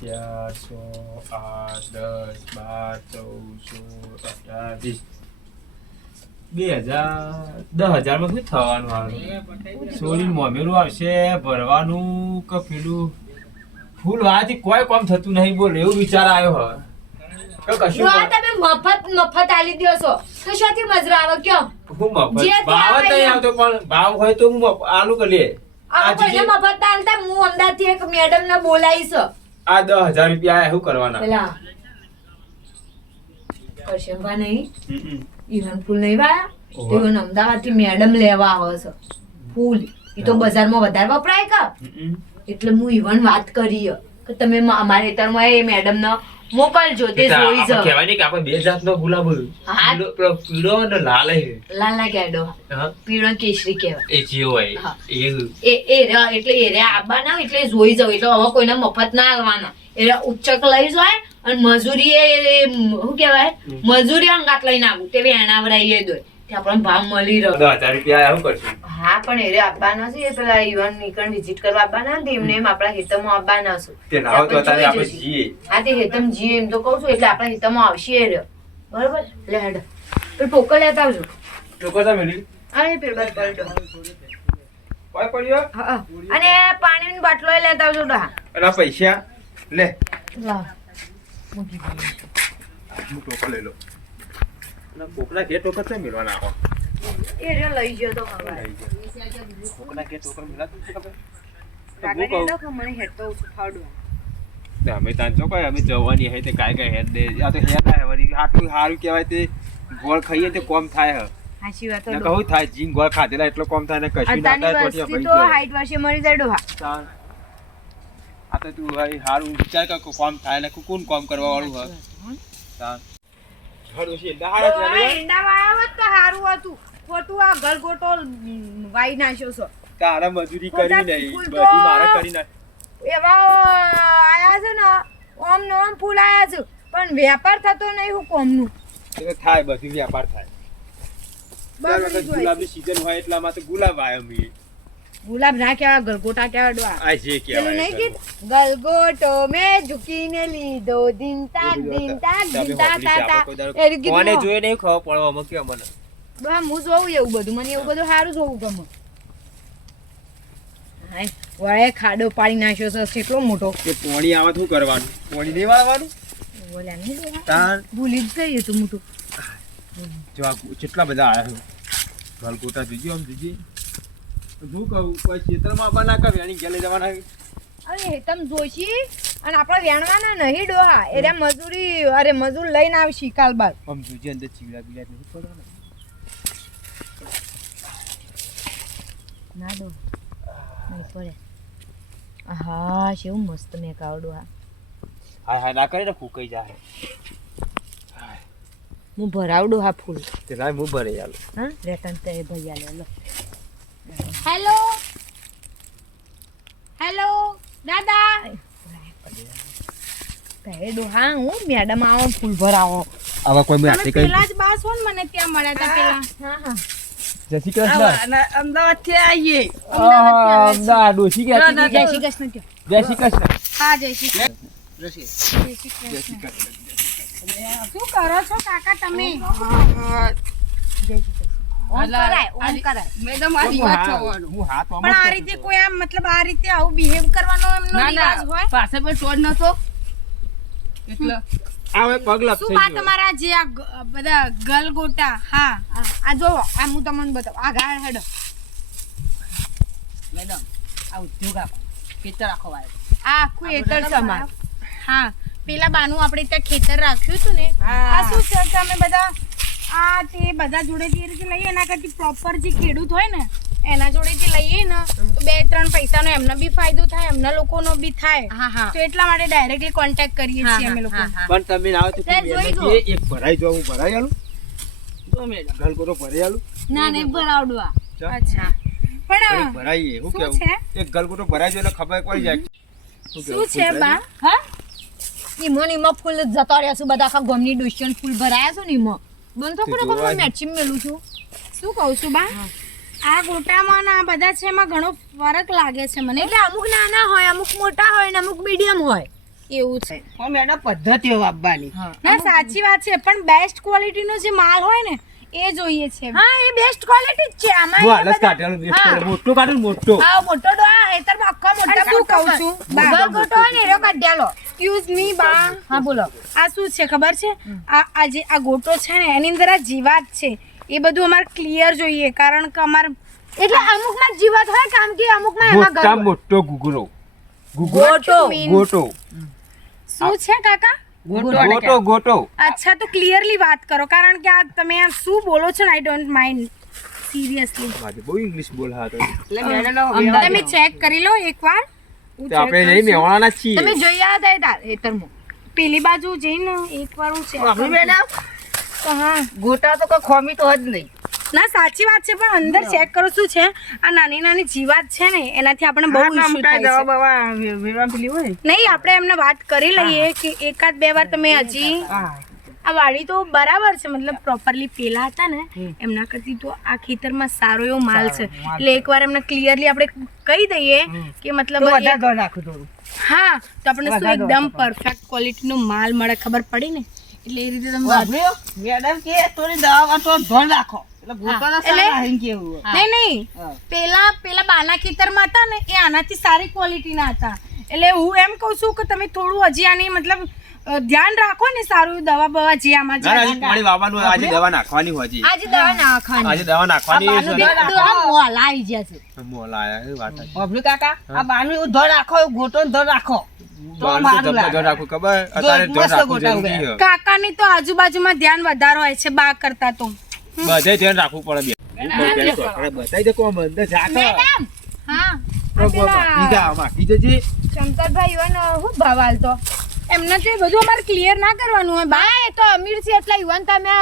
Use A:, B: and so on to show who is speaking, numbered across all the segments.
A: ચાર સો આઠ દસ બાર ચૌદ સોળ અઢાર વીસ બે હજાર દસ હજારમાં શું થવાનું આવે સોરી મોમેરું આવશે ભરવાનું કે પેલું? ફૂલ વાથી કોઈ કામ થતું નહીં બોલ એવું વિચાર આવ્યો હવે. કશું
B: તમે મફત મફત આલી દો છો તો શોથી મજરા આવે કયો?
A: હું મફત? ભાવ નહીં
B: હોય
A: આવતો પણ ભાવ હોય તો હું આલુ કરી લે.
B: મફત ના આલતા હું અમદાવાદથી એક મેડમ ને બોલાવીશ.
A: આ દસ હજાર રૂપિયા શું કરવાના?
B: પેલા કરશનભા નહીં. ઈવન ફૂલ નહીં વાયા? ઈવન અમદાવાદથી મેડમ લેવા આવે છે. ફૂલ. એ તો બજારમાં વધારે વપરાય કા? એટલે હું ઈવન વાત કરી કે તમે અમારે ખેતરમાં એ મેડમ ને મોકલજો તે જોઈ જાવ
A: કહેવાય ને કે આપણે બે જાતનો ગુલાબ પીળો- પીળો અને લાલ હે.
B: લાલ કેડો. પીળો કેસરી કહેવાય.
A: એ જે હોય.
B: એ એ એટલે એ રહ્યા આવવાના એટલે જોઈ જાવ. એટલે હવે કોઈને મફત ના આવવાના એ ઉચ્ચક લઈ જાય અને મજૂરી એ શું કહેવાય. મજૂરી અંગાત લઈને આવું. તે વેણાવરાઈએ દોય. આપણને ભાવ મળી રહ્યો.
A: દસ હજાર રૂપિયા શું કરશું.
B: હા પણ એ રહ્યા છે એ પેલા યુવાન નીકળ વિઝિટ કરવા આવવાના ને એમને એમ આપણા હેતરમાં આવવાના છે.
A: તે ના તો
B: આપણે
A: આપણે
B: જઈશું. હા તે હેતમ જી એમ તો કહું છું એટલે આપણા હેતમાં આવશે એ રહ્યો. બરોબર? લે હેડ. તો ટોકર લેતા આવજો.
A: લોકો તમે લી-
B: હા એ પેલા પલટો
A: કોઈ પડ્યો?
B: હા હા. અને પાણીની બાટલો લેતા આવજો
A: અને પૈસા. લે. લો અને કોકના ઘેર ટોકર છે આવો?
B: એ લઈ ગયો તો
A: કોકના ઘેર ટોકર છે ખબર?
B: ને
A: અમે તાન કઈ અમે જવાની હે તે કાય કાય હેડ દે. આ તો હેડ આય વળી. આટલું સારું કહેવાય તે ગોળ ખાઈએ તે કોમ થાય હે.
B: હાચી વાત તો
A: કહું થાય જીન ગોળ ખાધેલા એટલો કોમ થાય ને કશું ના થાય તો
B: તો
A: જાય.
B: હાઈટ વર્ષે મરી જાય ડોહા.
A: આ તો તું ભાઈ સારું વિચાર કર કોમ થાય ને કોણ કોમ કરવા વાળું હે. તાન. હારું છે, એટલે હારા છે,
B: ડોહા,
A: હારું હે.
B: ઈંડા વાયા તો હારું હતું. ખોટું આ ગલગોટો વાઈ નાખ્યો છો.
A: તારા મજૂરી કરી નહીં બધી મારે કરી નાખ.
B: એવા આયા છે ને ઓમ નો ઓમ ફૂલ આયા છે. પણ વેપાર થતો નહીં હું કોમનું.
A: એ થાય બધું વ્યાપાર થાય. ગુલાબની સીઝન હોય એટલામાં માટે ગુલાબ આવ્યો મી
B: ગુલાબ ના કહેવાય ગલગોટા
A: આ? જે
B: પેલું નહીં
A: કહેવાય
B: ગલગોટો મે ઝૂકીને લીધો દિન તાક દિન તાક દિન તાક તા તા એ રીતે
A: કોને જોઈ નહીં ખબર પડવામાં કે મને.
B: ડોહા હું જોઉં એવું બધું મને એવું બધું સારું જોવું ગમે. હાય, વળે ખાડો પાડી નાખ્યો છે કેટલો મોટો.
A: કે પોણી આવે શું કરવાનું? પોણી નહીં વાળવાનું?
B: બોલ્યા નહીં ડોહા? ભૂલી જ ગઈ તું મોટું.
A: જો આ કેટલા બધા આવ્યા છે. ગલગોટા જોઈજો આમ જોઈજે શું કહું? કોઈ ખેતરમાં આવવા ના કરે એની જવાના
B: અરે હેતમ જોશી? અને આપણે વેણવાના નહીં ડોહા. એટલે મજૂરી અરે મજૂર લઈને આવશી કાલ બાદ
A: આમ જોઈજે અંદર ચીવડા બીડા નહીં પડવાના
B: ના ડો નહીં પડે. હા કેવું મસ્ત મેં કાવડું હા
A: હા હા ના કરે ને ફૂકાઈ જાય.
B: હું ભરાવડું હા ફૂલ.
A: તે લાય હું ભરે ચાલો
B: હા રેતન તે ભૈયા લે લો. હેલો હેલો દાદા પેડો હા હું મેડમ આવો ફૂલ ભરાવો
A: આવા. કોઈ મેં આટલી
C: પેલા જ બાસ હોન મને ત્યાં મળ્યા હતા પેલા.
B: હા હા.
A: જય શ્રી કૃષ્ણ.
C: અમદાવાદથી આવીએ.
A: અમદાવાદ ડોશી ગયા
C: જય શ્રી કૃષ્ણ
A: જય શ્રી કૃષ્ણ.
C: હા જય શ્રી કૃષ્ણ. જય શ્રી કૃષ્ણ. શું કરો છો કાકા તમે? મેડમ આ
A: હું
C: રિવાજ
A: હા-
C: થવાનો
A: હું હાથ આમ જ
C: પણ આ
A: કરતો
C: રીતે
A: હતો.
C: કોઈ આમ મતલબ આ રીતે આવું બિહેવ કરવાનો એમનો રિવાજ હોય?
D: પાસે પણ ટોડ નતો એટલે
A: આ હવે પગ લપ
C: શું
A: થઈ
C: બા
A: ગયો.
C: તમારા જે આ ગ- બધા ગલગોટા? હા આ- આ જો આ હું તમને બતાવું. આ ગાળ
D: મેડમ આ ઉદ્યોગ આપો ખેતર
C: આ આખું ખેતર છે અમારું હા. પેલા બાનું આપણે ત્યાં ખેતર રાખ્યું હતું ને. આ શું છે? તમે અમે બધા આ તે બધા જોડેથી એ રીતે લઈએ એના કરતી પ્રોપર જે ખેડૂત હોય ને એના જોડેથી લઈએ ને તો બે ત્રણ પૈસાનો એમને બી ફાયદો થાય એમના લોકોનો બી થાય.
B: હા હા.
C: તો એટલા માટે ડાયરેક્ટલી કોન્ટેક્ટ કરીએ છીએ અમે લોકો.
B: હા, હા.
A: પણ તમે ના આવે તો
B: તે
A: એક ભરાઈ જો હું ભરાઈ આલું?
D: જો મેડમ
A: ગલગોટો ભરાઈ આલું?
B: ના નહીં ભરાવડું આ.
C: અચ્છા. પણ
A: ભરાઈએ શું
C: શું
A: કેવું?
C: છે?
A: એક ગલગોટો ભરાઈ જો એટલે ખબર પડી જાય. શું
C: છે
A: ફૂલ
C: બા?
B: હા? ઈમો ને ફૂલ જતા રહ્યા છું બધા આખા ગમની ડુસ્ટન ફૂલ ભરાયા છું ને ઈમો? બંધ તો
A: તે
B: કોને
A: જોવા
B: કોને
A: જ.
B: મેચિંગ મેલું છું.
C: શું કહું છું બા? આ ગોટામાં ના આ બધા છે એમાં ઘણો ફરક લાગે છે મને.
B: એટલે અમુક નાના હોય અમુક મોટા હોય ને અમુક મીડિયમ હોય.
C: એવું છે.
D: પણ મેડમ પદ્ધતિઓ આપવાની
C: ના સાચી વાત છે પણ બેસ્ટ ક્વોલિટીનો જે માલ હોય ને એ જોઈએ છે. હા એ બેસ્ટ ક્વોલિટી જ છે. આમાં
A: કાઢેલો દેખ પડે. મોટો કાઢો મોટો.
C: હા મોટો ડો આ હેતરમાં આખા મોટા શું કહું છું. બા
B: ગોટો ને રો કાઢ્યાલો.
C: એક્સક્યુઝ મી બા.
B: હા બોલો.
C: આ શું છે ખબર છે? આ આ જે આ ગોટો છે ને એની અંદર આ જીવાત છે. એ બધું અમારે ક્લિયર જોઈએ કારણ કે અમારે
B: એટલે અમુકમાં જીવાત હોય કામ કે અમુકમાં એમાં ગોટો
A: મોટો ગુગરો ગુગરો
B: ગોટો.
A: ગોટો.
C: શું છે કાકા?
A: ગોટો ગોટો
C: અચ્છા તો ક્લિયરલી વાત કરો કારણ કે આ તમે આ શું બોલો છો ને આઈ ડોન્ટ માઇન્ડ સિરિયસલી
A: આજે બહુ ઇંગ્લિશ બોલ હા તો
D: એટલે મેડમ
C: તમે ચેક કરી લો એકવાર.
A: આપણે
C: જઈ
A: મેવાના છીએ.
B: તમે જોઈ હતા એ તાર હેતરમાં.
C: પેલી બાજુ જઈને એકવાર હું
D: ચેક
C: કરું.
D: મેડમ.
C: હા.
D: ગોટા તો કોઈ ખોમી તો જ નહીં.
C: ના સાચી વાત છે પણ અંદર ચેક કરો શું છે? આ નાની નાની જીવાત છે ને એનાથી આપણે બહુ ઇશ્યુ થાય છે. નહીં આપણે એમને વાત કરી લઈએ કે એકાદ બે વાર તમે હજી આ વાડી તો બરાબર છે મતલબ પ્રોપરલી પેલા હતા ને એમના કરતી તો આ ખેતરમાં સારો એવો માલ છે. એટલે એકવાર એમને ક્લિયરલી આપણે કહી દઈએ કે મતલબ હા તો આપણે શું એકદમ પરફેક્ટ ક્વોલિટીનો માલ મળે ખબર પડી ને? એટલે એ રીતે તમે
D: મેડમ કે થોડી દવા તો ધોર નાખો.
C: પેલા પેલા બાના ખેતરમાં હતા ને એ આનાથી સારી ક્વોલિટીના હતા. એટલે હું એમ કહું છું કે તમે થોડું હજી આની મતલબ ધ્યાન રાખો ને સારું દવા બવા જે આમાં જે
A: પાણી વાવવાનું આજે દવા નાખવાની હોય
B: આજે દવા નાખવાની.
A: આજે દવા નાખવાની
D: આ બાનું
A: છે.
D: દવા
B: દવા આવી ગયા છે.
A: આયા, વાત છે.
D: કાકા આ બાનું ધોર રાખો ગોટો ધોર રાખો.
C: કાકાની તો આજુબાજુમાં ધ્યાન વધારે હોય છે બા કરતા તો.
A: બધે ધ્યાન રાખવું પડે બે. બતાવી દે કોમ અંદર ઝાકળ.
C: હા
A: ઓ બાબા, બીજા આમાં, બીજો જે
B: શંકરભાઈ યુવાન શું ભાવ હાલતો
C: એમને તો એ બધું અમારે ક્લિયર ના કરવાનું હોય. બા
B: એ તો અમીર છે એટલે યુવાન તમે.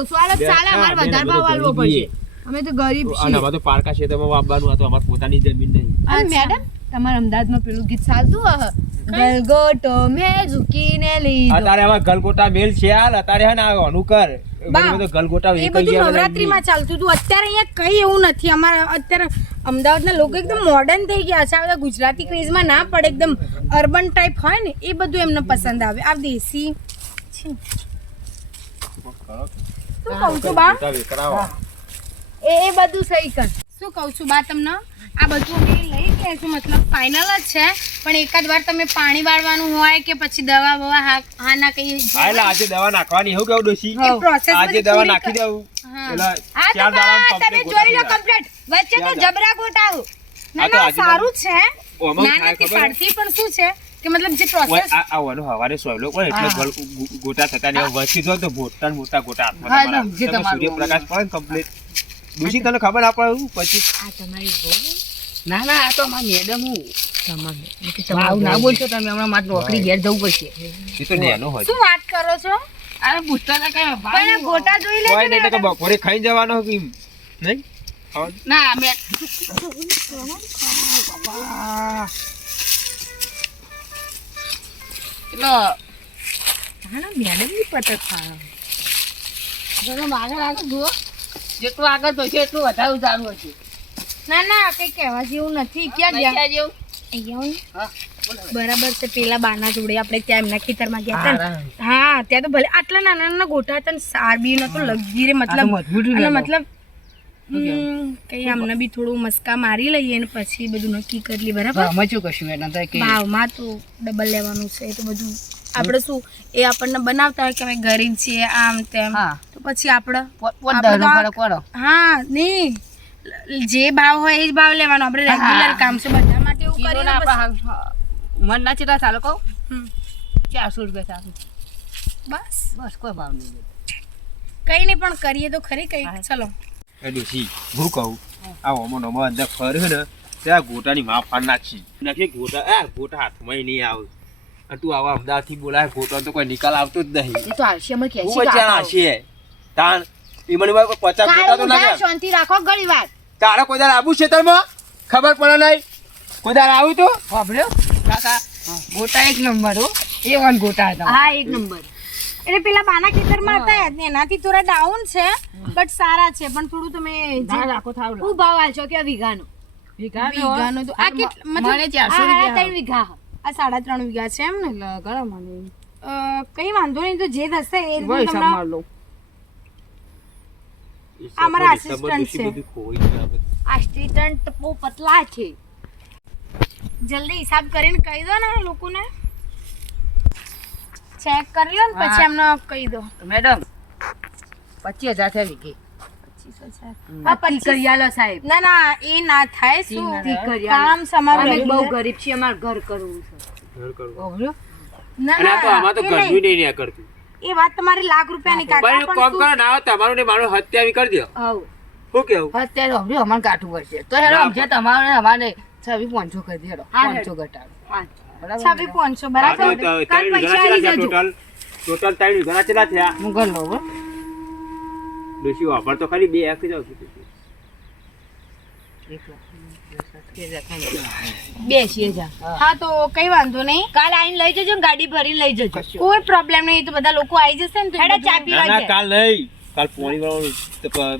B: ઓછો ચાલે અમારે વધારે ભાવ પડશે. અમે તો ગરીબ
A: અને
B: છીએ.
A: તો પારકા વાવવાનું હતું અમારી પોતાની જમીન નહીં.
B: મેડમ તમારા અમદાવાદમાં પેલું ગીત ચાલતું હે ગલગોટો મેં ઝૂકીને લીધો.
A: અત્યારે હવે ગલગોટા મેલ છે હાલ અત્યારે હે ને આ ઓનું કર. ગલગોટા
C: એ બધું નવરાત્રીમાં ચાલતું હતું. અત્યારે અહીંયા કઈ એવું નથી. અમારા અત્યારે અમદાવાદના લોકો એકદમ મોડર્ન થઈ ગયા છે. આ બધા ગુજરાતી ક્રેઝમાં ના પડે. એકદમ અર્બન ટાઈપ હોય ને એ બધું એમને પસંદ આવે. આ દેશી. છે. શું કહું છું બા?
B: એ એ બધું સહી કર.
C: શું કહું છું બા તમને? આ બધું લઈ લઈશું મતલબ ફાઇનલ જ છે. પણ એકાદ વાર તમે પાણી વાળવાનું હોય કે પછી દવા બવા હા ના કઈ
A: હા એટલે આજે દવા નાખવાની હું કેવું ડોશી? આજે દવા નાખી દઉં.
C: હા.
B: તમે જોઈ લો કમ્પ્લીટ વચ્ચે તો જબરા ગોટા
C: ના ના સારું છે. ના નથી પાડતી પણ શું છે? કે મતલબ જે પ્રોસેસ
A: આ આ હવારે સોયલો કોઈ એટલે ગલ- ગોટા થતા ને વચ્ચે જો તો મોટા મોટા ગોટા આત્મા
D: હા, જે
A: તમે સૂર્યપ્રકાશ પણ કમ્પ્લીટ complete. તને ખબર આપણે પછી
B: આ તમારી બહુ
D: ના ના આ તો અમારી મેડમ હું.
B: તમારે
D: ના બોલશો તમે હમણાં મારે નોકરી ઘેર જવું પડશે.
A: એ તો નેનો હોય.
C: શું વાત કરો છો?
D: અરે પૂછતા હતા કઈ
C: પણ ગોટા જોઈ લેજો
A: કોઈ નહીં તો બપોરે ખાઈ જવાનો કે નહીં?
D: ના મેં એટલે
C: હા મેડમની પતક ખાવા
D: આગળ આગળ જુઓ. જેટલું આગળ જશે એટલું વધારે સારું હશે.
C: ના ના કઈ કહેવા જેવું નથી. ક્યાં ગયા?
D: જેવું?
C: અહીંયા બરાબર છે પેલા બાના જોડે આપણે ત્યાં એમના ખેતરમાં ગયા હતા
D: હા,
C: હા ત્યાં તો ભલે આટલા નાના નાના ગોટા હતા ને સાર બી નતો લગી રે મતલબ
D: તો
C: અને મતલબ હમ, કઈ અમને બી થોડું મસ્કા મારી લઈએ ને પછી બધું નક્કી કરી લઈએ બરાબર?
D: મચું કશું? એના તો કે
C: ભાવમાં તો ડબલ લેવાનું છે તો બધું આપણે શું એ આપણને બનાવતા હોય કે અમે ગરીબ છીએ આમ તેમ. તો પછી આપણે તો- હા નહીં. જે ભાવ હોય એ જ ભાવ લેવાનો. આપણે રેગ્યુલર કામ છે બધા માટે એવું
D: કરી મન ના ચેતા ચાલો કહું? ચારસો રૂપિયા ચાલુ
C: બસ.
D: બસ કોઈ ભાવ નહીં
C: કઈ નહીં પણ કરીએ તો ખરી કઈ ચલો.
A: એ ડોશી હું કહું? આ ઓમો નોમો અંદર ફર્યો ને ત્યાં ગોટાની માં ફાડ નાખી. નાખી ગોટા આ ગોટા હાથમાં નહીં આવે. અને તું આવા અમદાવાદથી બોલાય ગોટા તો કોઈ નિકાલ આવતો જ નહીં.
B: એ તો હાલશે અમે
A: કે
B: છે
A: બચાણા તાણ એ મને પચાસ ગોટા તો ના
B: શાંતિ રાખો ઘણી વાત
A: તારે કોઈ દાડ આવું ખેતરમાં ખબર પડે નહીં. કોઈ આવું તો?
D: વાપર્યો કાકા ગોટા એક નંબર હો. એ વન ગોટા હતા.
B: હા એક નંબર.
C: એટલે પેલા બાના ખેતરમાં હતા ને એનાથી થોડા ડાઉન છે બટ સારા છે. પણ થોડું તમે જે
D: રાખો થાવ
B: હું ભાવ હાલશો કે વીઘાનો?
C: વીઘાનો? તો આ કેટલ- મતલબ
D: મને ચારસો
B: આ
D: રૂપિયા
B: ત્રણ વીઘા.
C: આ સાડા ત્રણ વીઘા છે એમ ને
D: ઘણા મને
C: કઈ વાંધો નહીં તો જે થશે એ તમને આ મારા assistant છે.
B: આસિસ્ટન્ટ બહુ પતલા છે.
C: જલ્દી હિસાબ કરીને કહી દો ને લોકોને. ચેક કરી લો ને પછી એમને કહી દો.
D: મેડમ પચીસ હજાર
B: થઈ સાહેબ.
C: ના ના એ ના થાય શું?
D: ના.
C: કામ સમાર
B: બહુ ગરીબ છે અમારે ઘર કરવું છે.
A: ઘર કરવું.
C: ના
A: તો આમાં તો
C: ના
A: ઘરનું.
C: નહીં.
A: કરતું.
C: એ વાત તમારી લાખ રૂપિયાની કાકા પણ
A: કોમ કરો ના તમારું ને મારું હત્યા કરી દો.
B: હવ.
A: શું કેવું?
D: અત્યારે ઓગળ્યો અમારે કાઠું પડશે. તો હેડો
A: ના.
D: સમજે તમારે અમારે છવી પાંચસો કરી દે હેડો. પાંચસો ઘટાડો.
C: છવી પાંચસો બરાબર?
B: કાલ પૈસા આવી જજો.
A: ટોટલ ટોટલ ત્રણ ઘણા ચેટલા થયા.
D: હું ઘર લઉં
A: ડોશી વાપર તો ખાલી બે આખી જાવ છું.
D: એક લાખ.
B: બેસીએ જા.
C: હા તો કઈ વાંધો નહીં.
B: કાલ આઈને લઈ જજો ને ગાડી ભરીને લઈ જજો.
C: કોઈ પ્રોબ્લેમ નહીં તો બધા લોકો આવી જશે ને
B: હેડા ચા પીવા
A: કાલ નહીં. કાલ પોણી વાળું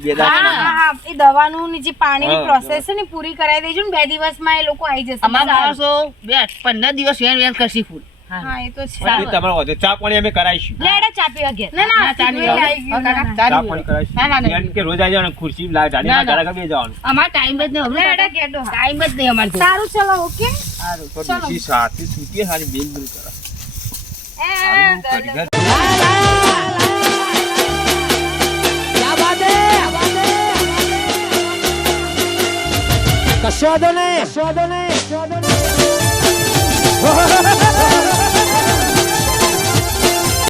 A: બે
C: હા હા હા. એ દવાનું ની જે પાણીની પ્રોસેસ છે ને પૂરી કરાવી દેજો ને બે દિવસમાં એ લોકો આવી જશે.
D: અમારા માણસો બે પંદર દિવસ વેન વેન કરશી ફૂલ.
C: હા. એ તો છે.
A: તમારો વધુ. ચા પાણી અમે કરાવીશું.
B: લે ચા પીવા ગયા
C: ના ના
D: ના, ચા નહીં
C: સીધું એ
D: આવું.
C: આવી ગયું.
D: હા,
C: ના, ના.
D: કાકા, ચા
A: ચા પાણી
D: આવું. ના, ના,
A: કરાવીશું.
D: નહીં.
A: એમ કે રોજ આવી જવાનું ખુરશી લા ઢાળી
D: ના, ના.
A: જરા જવાનું.
D: અમારે ટાઈમ જ નહીં
C: લે,
D: હવે
C: કેડો,
D: ટાઈમ જ નહીં અમારે
C: સારું ચલો ઓકે?
D: સારું
A: તો ડોશી સાથે છૂટીએ સારી બિલ બિલ કરે. સારું કરી ઘર.
E: કશો વાંધો નહીં કશો વાંધો નહીં.